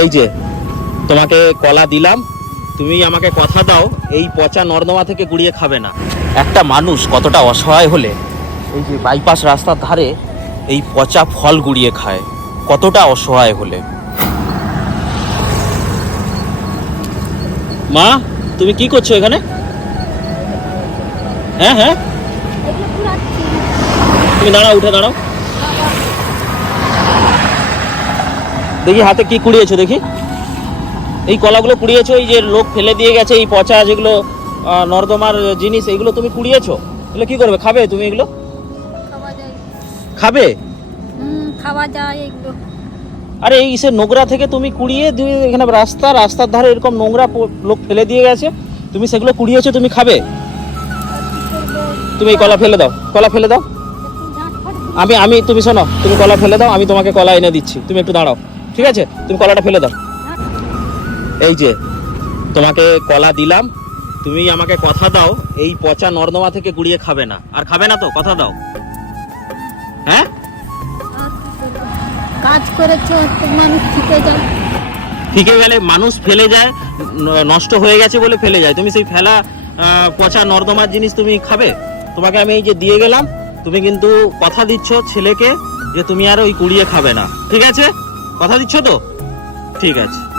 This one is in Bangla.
এই যে, তোমাকে কলা দিলাম, তুমি আমাকে কথা দাও, এই পচা নর্দমা থেকে গুড়িয়ে খাবে না। একটা মানুষ কতটা অসহায় হলে, এই যে বাইপাস রাস্তার ধারে এই পচা ফল গুড়িয়ে খায়, কতটা অসহায় হলে। মা, তুমি কি করছ এখানে? হ্যাঁ হ্যাঁ। তুমি দাঁড়াও, উঠে দাঁড়াও। দেখি হাতে কি কুড়িয়েছো দেখি। এই কলাগুলো কুড়িয়েছো এই যে লোক ফেলে দিয়ে গেছে এই পচা যেগুলো নর্দমার জিনিস এগুলো তুমি কুড়িয়েছো? এগুলো কি করবে? খাবে তুমি এগুলো? খাবে? খাওয়া যায় এগুলো। আরে এই সে নোংরা থেকে তুমি কুড়িয়ে তুমি এখানে রাস্তা রাস্তার ধারে এরকম নোংরা লোক ফেলে দিয়ে গেছে তুমি সেগুলো কুড়িয়েছো তুমি খাবে? তুমি এই কলা ফেলে দাও কলা ফেলে দাও। আমি আমি তুমি শোনো তুমি কলা ফেলে দাও আমি তোমাকে কলা এনে দিচ্ছি তুমি একটু দাঁড়াও। ঠিক আছে? তুমি কলাটা ফেলে দাও। এই যে তোমাকে কলা দিলাম তুমি আমাকে কথা দাও এই পচা নর্দমা থেকে গুড়িয়ে খাবে না। আর খাবে না তো কথা দাও। হ্যাঁ? কাজ করেছ মানুষ থেকে যাও ফিকে গেলে মানুষ ফেলে যায় নষ্ট হয়ে গেছে বলে ফেলে যায়। তুমি সেই ফেলা পচা নর্দমার জিনিস তুমি খাবে? তোমাকে আমি এই যে দিয়ে গেলাম তুমি কিন্তু কথা দিচ্ছ ছেলেকে যে তুমি আর ওই কুড়িয়ে খাবে না। ঠিক আছে? কথা দিচ্ছ তো? ঠিক আছে।